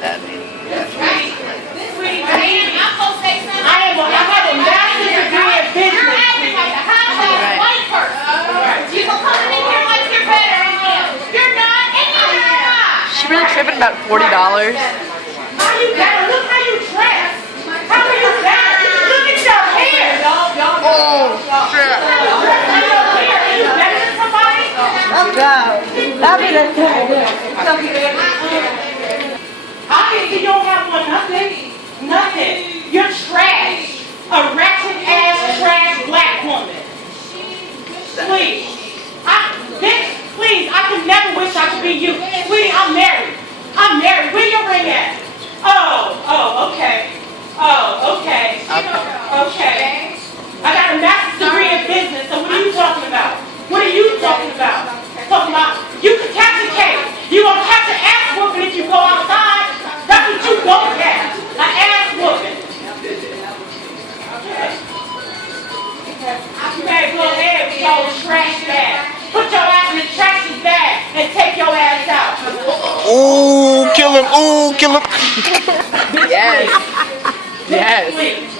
that means. I have a master's degree in business. You can come in here like you're better than him. You're not, and you're not. She really tripping about $40. How you better? Look how you dress. How are you better? Look at your hair. Oh, shit. How you dress in your hair? Are you better than somebody? Obviously, you don't have one nothing. Nothing. You're trash. A ratchet ass trash black woman. Please. Please, I could never wish I could be you. Sweetie, I'm married. I'm married. Where your ring at? Oh, okay. Oh, okay. Okay. I got a master's degree in business, so what are you talking about? What are you talking about? Talking about, you can catch a case. You gonna catch an ass whooping if you go outside. That's what you gonna catch. An ass whooping. Okay, go ahead with your trash bag. Put your ass in the trash bag and take your ass out. Ooh, kill him. Ooh, kill him. Yes. Yes. Please.